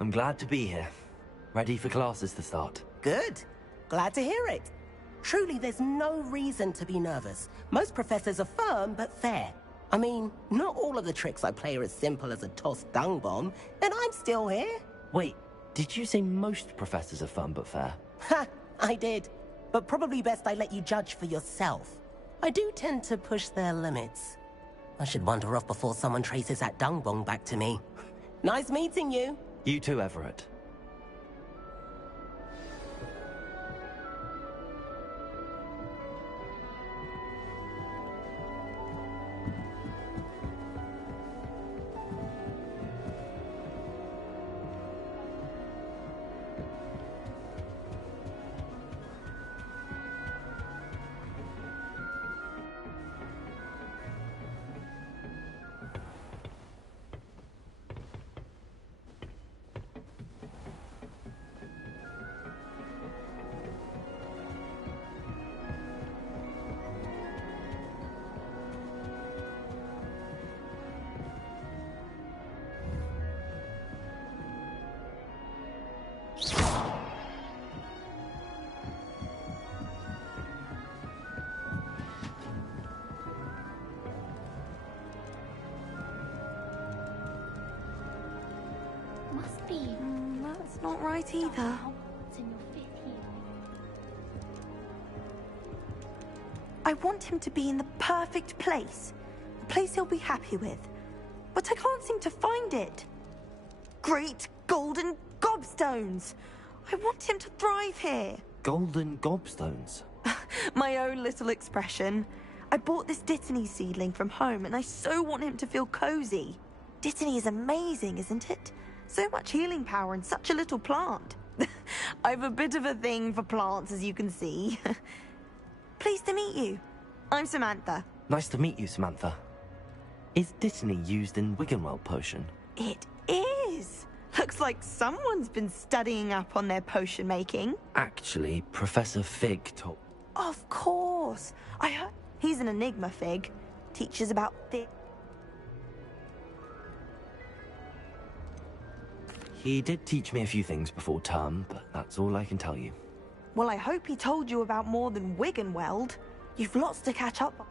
I'm glad to be here. Ready for classes to start. Good. Glad to hear it. Truly, there's no reason to be nervous. Most professors are firm but fair. I mean, not all of the tricks I play are as simple as a tossed dung bomb, and I'm still here. Wait, did you say most professors are fun but fair? Ha! I did. But probably best I let you judge for yourself. I do tend to push their limits. I should wander off before someone traces that dung bomb back to me. Nice meeting you. You too, Everett. Must be. That's not right either. It's in your 5th year. I want him to be in the perfect place. A place he'll be happy with. But I can't seem to find it. Great golden gobstones! I want him to thrive here. Golden gobstones? My own little expression. I bought this Dittany seedling from home and I so want him to feel cozy. Dittany is amazing, isn't it? So much healing power in such a little plant. I've a bit of a thing for plants, as you can see. Pleased to meet you. I'm Samantha. Nice to meet you, Samantha. Is Dittany used in Wiggenweld potion? It is. Looks like someone's been studying up on their potion making. Actually, Professor Fig taught... Of course. I heard he's an enigma, Fig. Teaches about He did teach me a few things before term, but that's all I can tell you. Well, I hope he told you about more than Wiggenweld. You've lots to catch up on.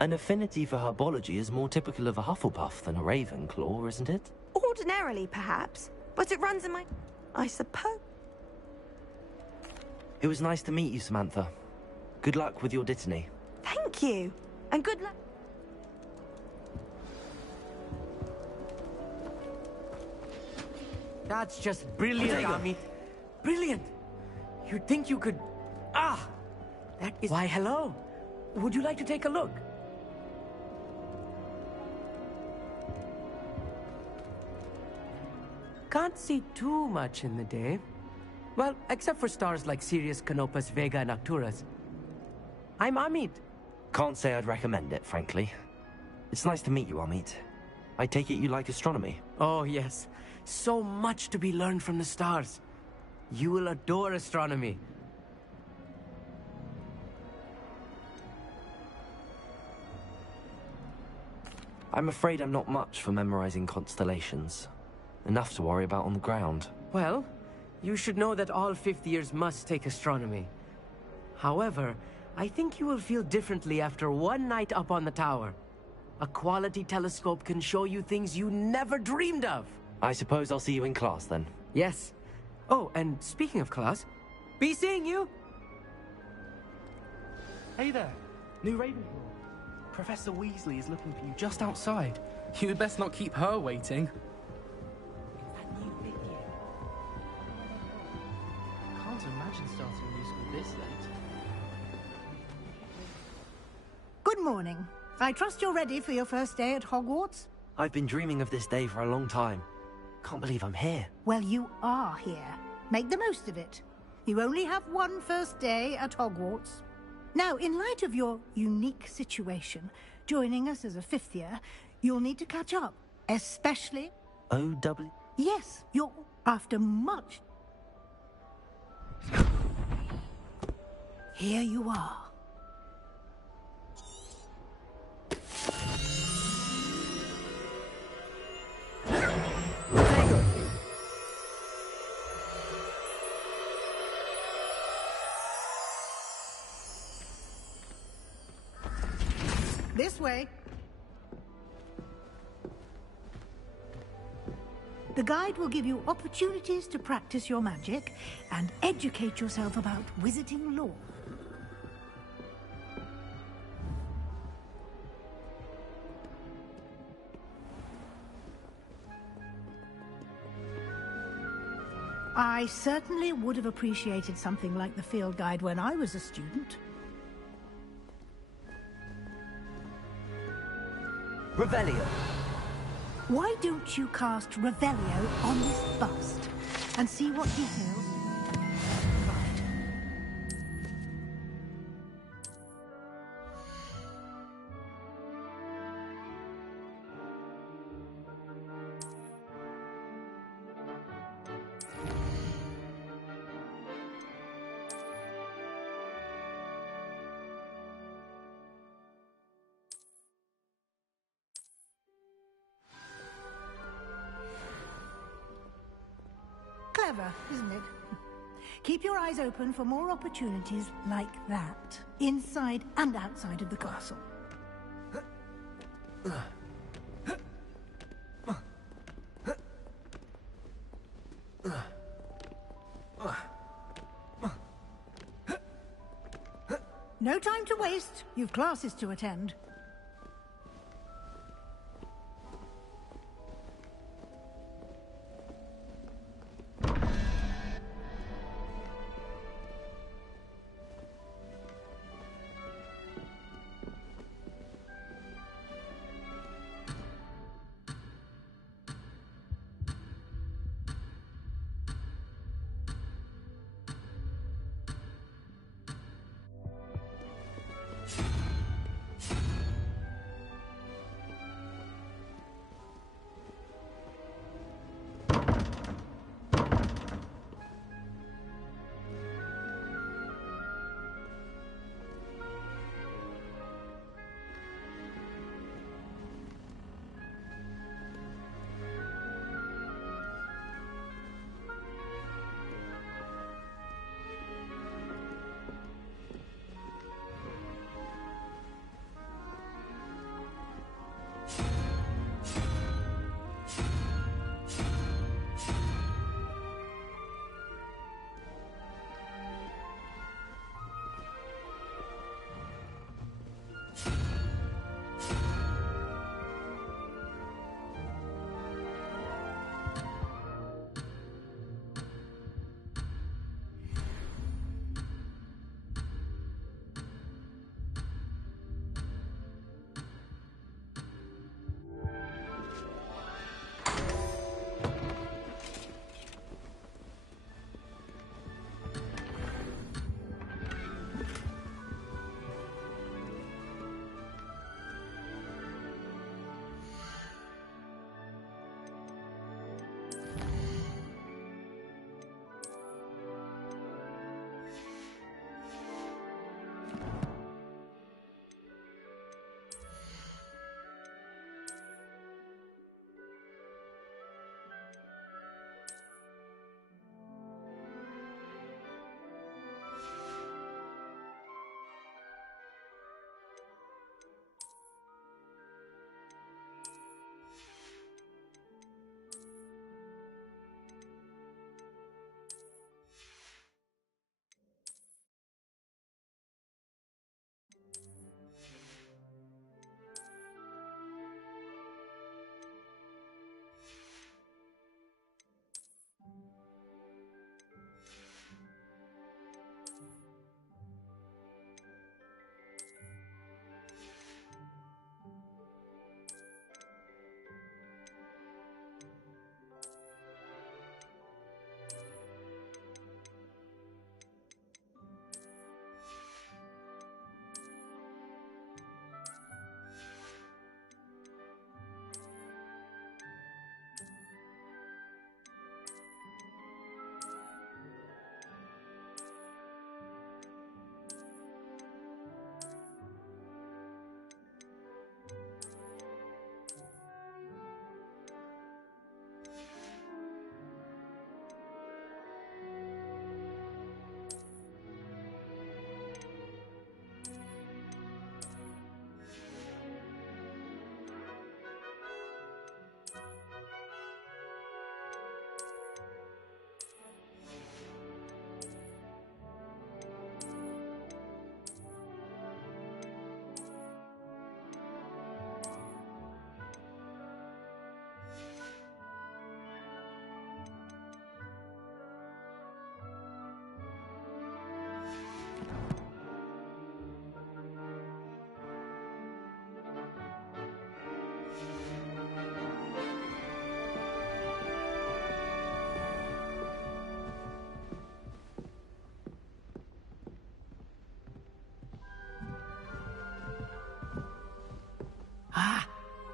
An affinity for herbology is more typical of a Hufflepuff than a Ravenclaw, isn't it? Ordinarily, perhaps. But it runs in my... I suppose. It was nice to meet you, Samantha. Good luck with your Dittany. Thank you. And good luck. That's just brilliant, Amit. Brilliant! You'd think you could... Ah! That is... Why, hello. Would you like to take a look? Can't see too much in the day. Well, except for stars like Sirius, Canopus, Vega, and Arcturus. I'm Amit. Can't say I'd recommend it, frankly. It's nice to meet you, Amit. I take it you like astronomy? Oh, yes. So much to be learned from the stars. You will adore astronomy. I'm afraid I'm not much for memorizing constellations. Enough to worry about on the ground. Well, you should know that all 5th years must take astronomy. However, I think you will feel differently after one night up on the tower. A quality telescope can show you things you never dreamed of. I suppose I'll see you in class then. Yes. Oh, and speaking of class, be seeing you! Hey there, new Ravenclaw. Professor Weasley is looking for you just outside. You'd best not keep her waiting. Can't imagine starting a new school this late. Good morning. I trust you're ready for your first day at Hogwarts? I've been dreaming of this day for a long time. Can't believe I'm here. Well, you are here. Make the most of it. You only have one first day at Hogwarts. Now, in light of your unique situation, joining us as a 5th year, you'll need to catch up, especially... O-W? Yes, you're... After much... Here you are. This way. The guide will give you opportunities to practice your magic and educate yourself about wizarding lore. I certainly would have appreciated something like the field guide when I was a student. Revelio. Why don't you cast Revelio on this bust and see what details provide? Clever, isn't it? Keep your eyes open for more opportunities like that, inside and outside of the castle. No time to waste. You've classes to attend.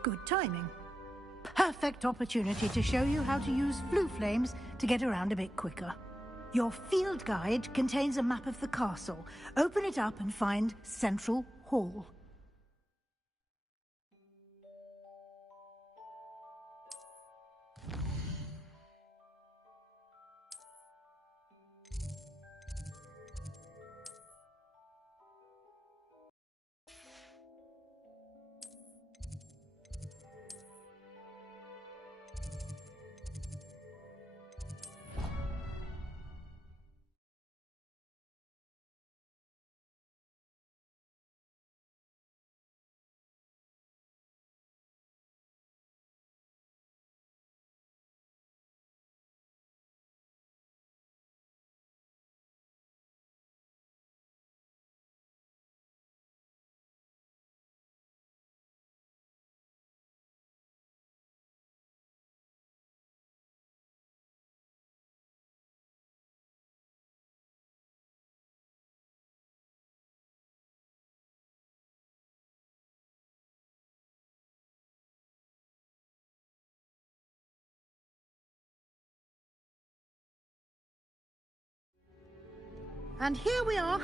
Good timing. Perfect opportunity to show you how to use flue flames to get around a bit quicker. Your field guide contains a map of the castle. Open it up and find Central Hall. And here we are.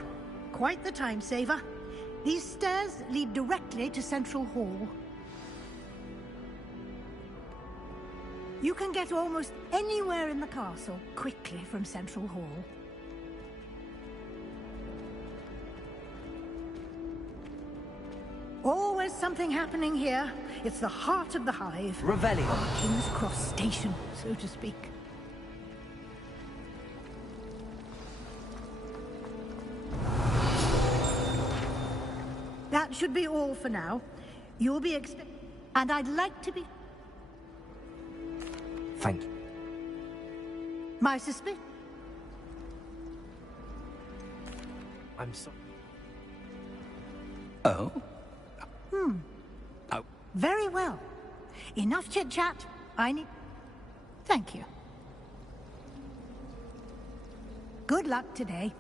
Quite the time saver. These stairs lead directly to Central Hall. You can get almost anywhere in the castle quickly from Central Hall. Always something happening here. It's the heart of the hive. Revelio. King's Cross Station, so to speak. That should be all for now. You'll be and I'd like to be... Thank you. My suspicion... I'm sorry. Oh? Oh. Very well. Enough chit-chat. I need... Thank you. Good luck today.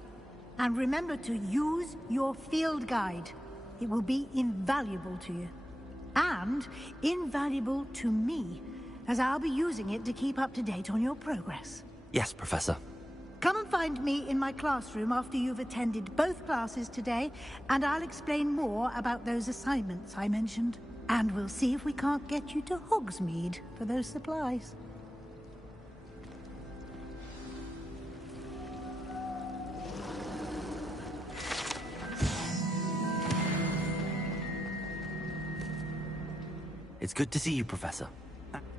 And remember to use your field guide. It will be invaluable to you. And invaluable to me, as I'll be using it to keep up to date on your progress. Yes, Professor. Come and find me in my classroom after you've attended both classes today, and I'll explain more about those assignments I mentioned. And we'll see if we can't get you to Hogsmeade for those supplies. It's good to see you, Professor.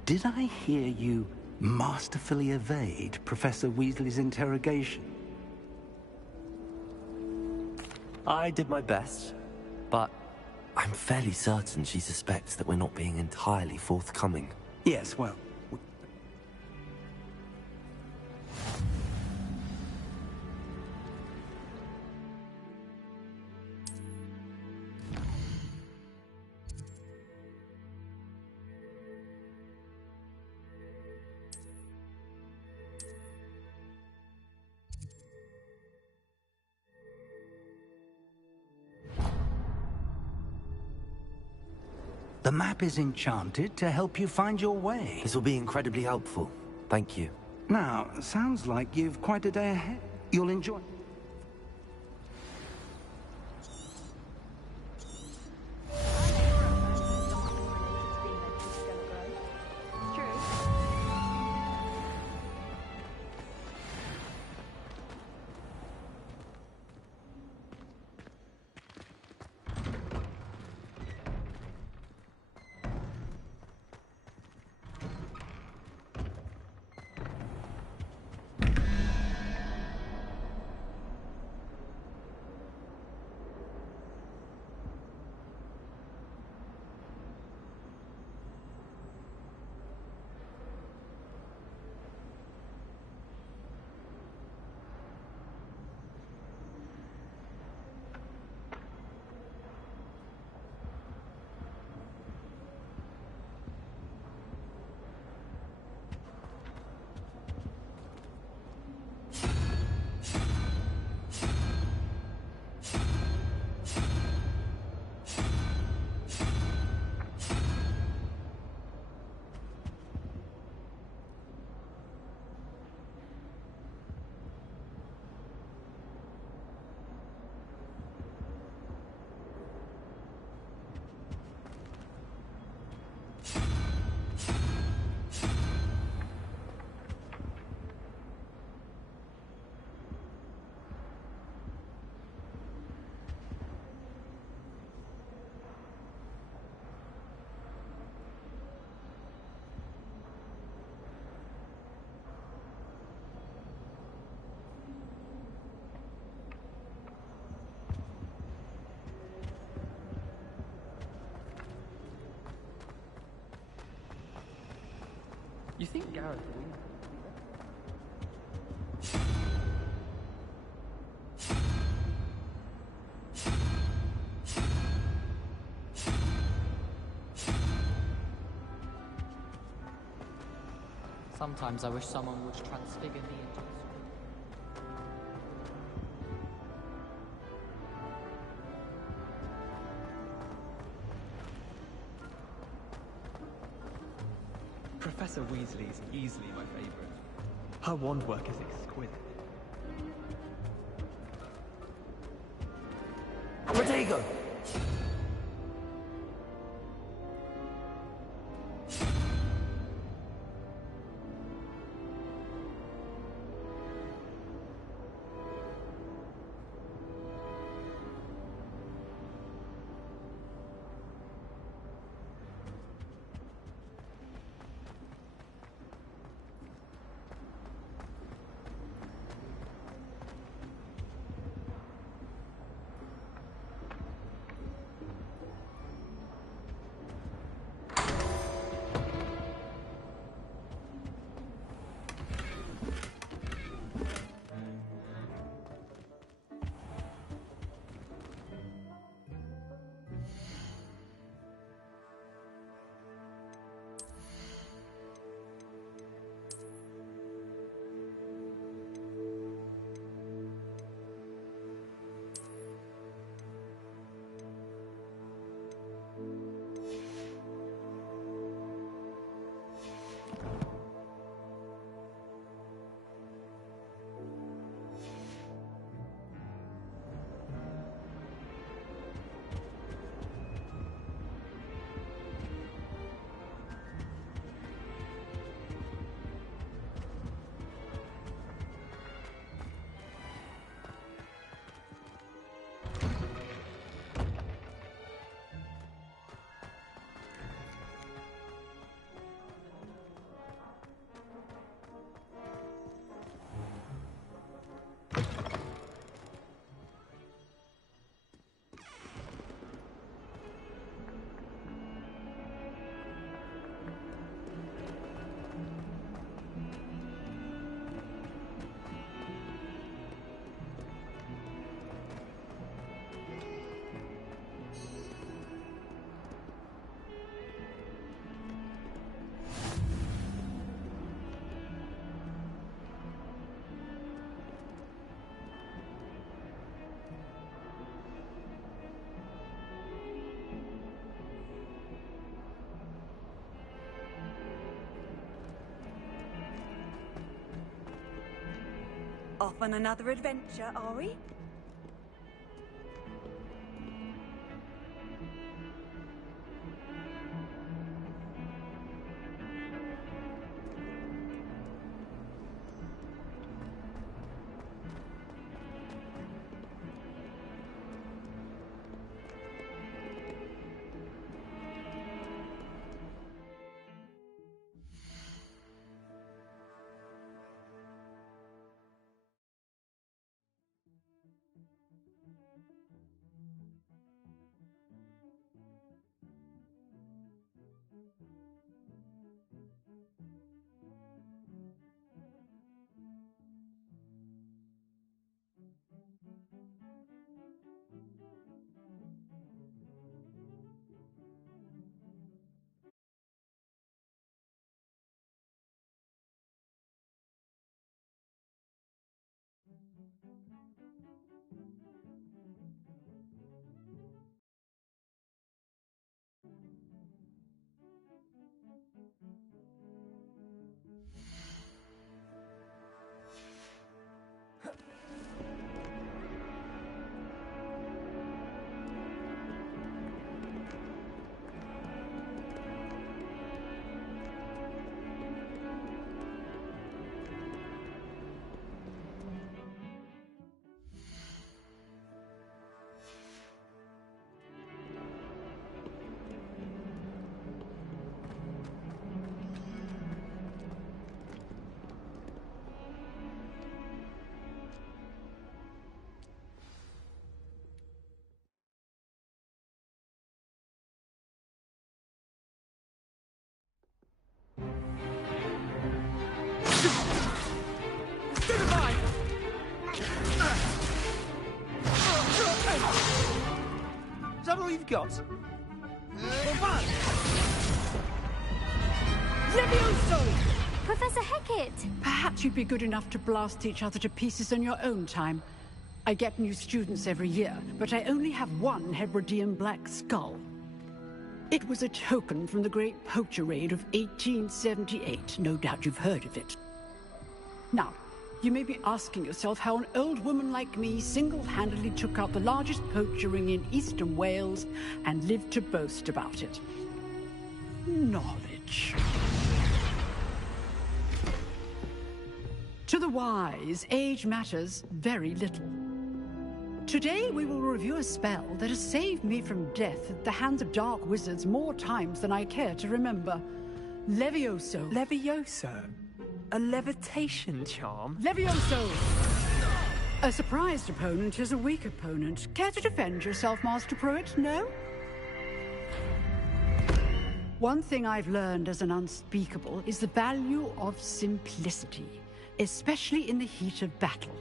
Did I hear you masterfully evade Professor Weasley's interrogation? I did my best, but I'm fairly certain she suspects that we're not being entirely forthcoming. Yes, well... The map is enchanted to help you find your way. This will be incredibly helpful. Thank you. Now, sounds like you've quite a day ahead. You'll enjoy... You think Gareth will? Sometimes I wish someone would transfigure me into a Professor Weasley is easily my favorite. Her wand work is exquisite. Protego! Off on another adventure, are we? that all you've got? Levioso! Professor Hecat! Perhaps you'd be good enough to blast each other to pieces on your own time. I get new students every year, but I only have one Hebridean black skull. It was a token from the Great Poacher Raid of 1878. No doubt you've heard of it. Now, you may be asking yourself how an old woman like me single-handedly took out the largest poacher ring in eastern Wales and lived to boast about it. Knowledge. To the wise, age matters very little. Today we will review a spell that has saved me from death at the hands of dark wizards more times than I care to remember. Levioso. Levioso? A levitation charm? Levioso! A surprised opponent is a weak opponent. Care to defend yourself, Master Pruitt? No? One thing I've learned as an unspeakable is the value of simplicity, especially in the heat of battle.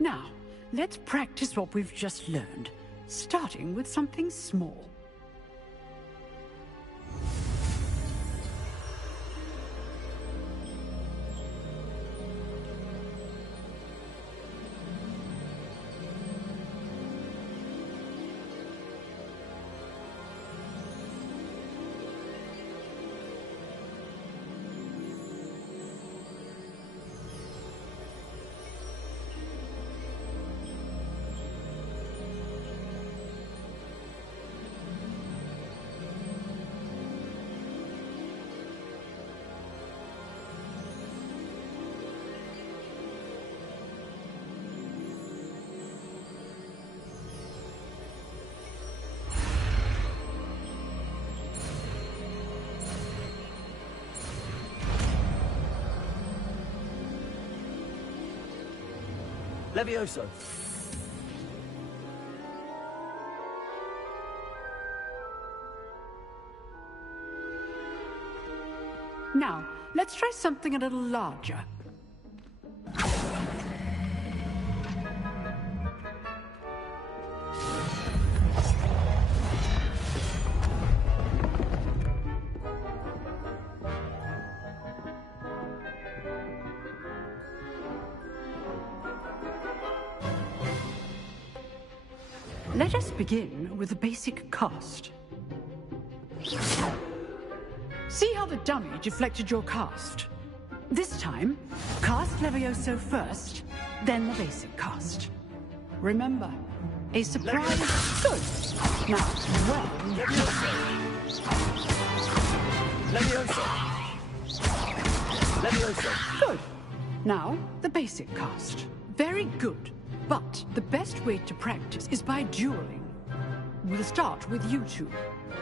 Now, let's practice what we've just learned, starting with something small. Levioso! Now, let's try something a little larger. Let us begin with a basic cast. See how the dummy deflected your cast? This time, cast Levioso first, then the basic cast. Remember, a surprise... Good. Now, well... Levioso! Levioso! Good. Now, the basic cast. Very good. But the best way to practice is by dueling. We'll start with you two.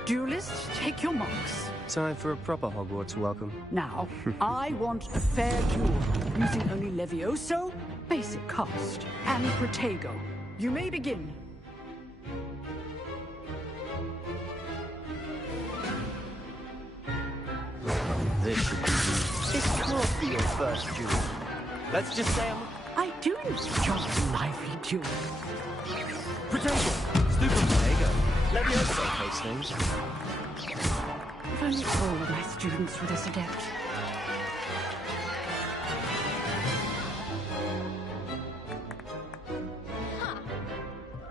Duelists, take your marks. Time for a proper Hogwarts welcome. Now, I want a fair duel, using only Levioso, basic cast, and Protego. You may begin. This should be easy. This can't be your first duel. Let's just say I do enjoy a lively duel. Protego! Stupid Protego! Levioso takes things. If only all of my students were this adept.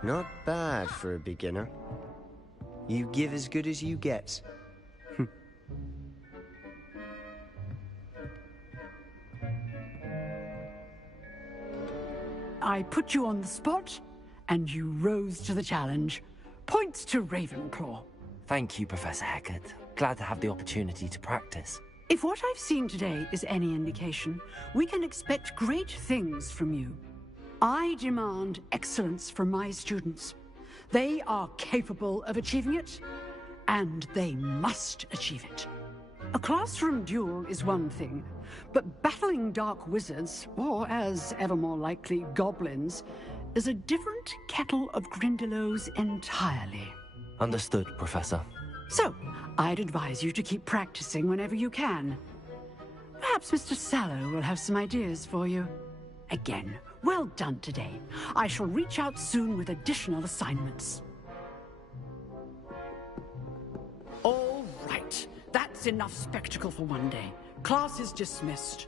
Not bad for a beginner. You give as good as you get. I put you on the spot, and you rose to the challenge. Points to Ravenclaw. Thank you, Professor Hecat. Glad to have the opportunity to practice. If what I've seen today is any indication, we can expect great things from you. I demand excellence from my students. They are capable of achieving it, and they must achieve it. A classroom duel is one thing, but battling dark wizards, or as ever more likely, goblins, is a different kettle of Grindylows entirely. Understood, Professor. So, I'd advise you to keep practicing whenever you can. Perhaps Mr. Sallow will have some ideas for you. Again, well done today. I shall reach out soon with additional assignments. That's enough spectacle for one day. Class is dismissed.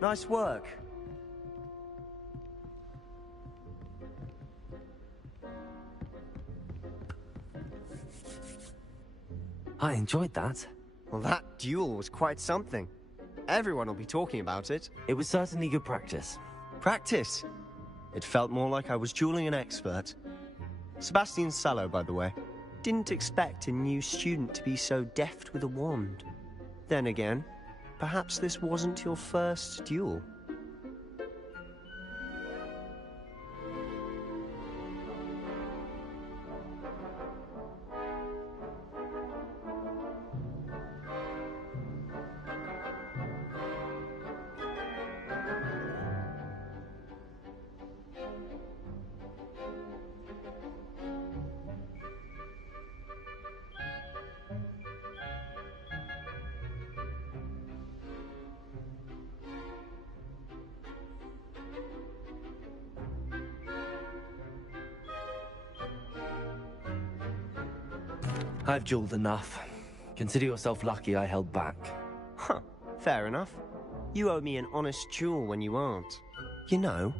Nice work. I enjoyed that. Well, that duel was quite something. Everyone will be talking about it. It was certainly good practice. Practice? It felt more like I was dueling an expert. Sebastian Sallow, by the way. Didn't expect a new student to be so deft with a wand. Then again, perhaps this wasn't your first duel. I've dueled enough. Consider yourself lucky I held back. Huh, fair enough. You owe me an honest duel when you aren't. You know,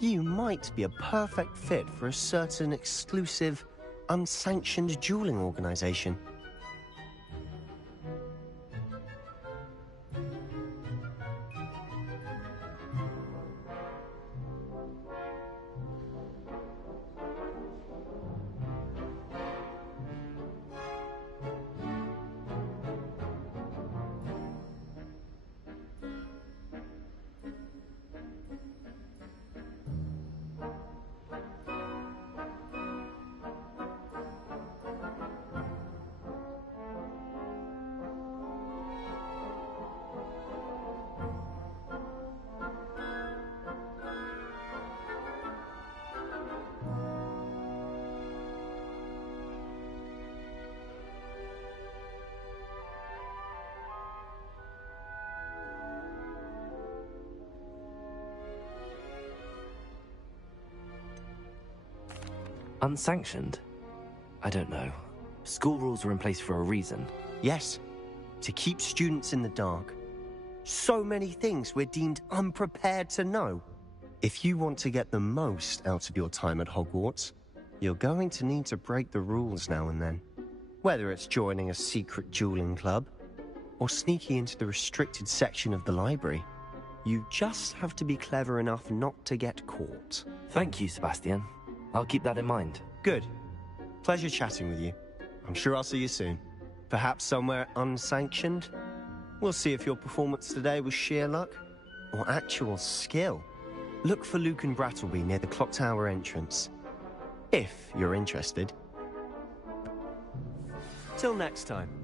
you might be a perfect fit for a certain exclusive, unsanctioned dueling organization. Unsanctioned? I don't know. School rules are in place for a reason. Yes, to keep students in the dark. So many things we're deemed unprepared to know. If you want to get the most out of your time at Hogwarts, you're going to need to break the rules now and then. Whether it's joining a secret dueling club, or sneaking into the restricted section of the library, you just have to be clever enough not to get caught. Thank you, Sebastian. I'll keep that in mind. Good. Pleasure chatting with you. I'm sure I'll see you soon. Perhaps somewhere unsanctioned? We'll see if your performance today was sheer luck or actual skill. Look for Luke and Brattleby near the clock tower entrance. If you're interested. Till next time.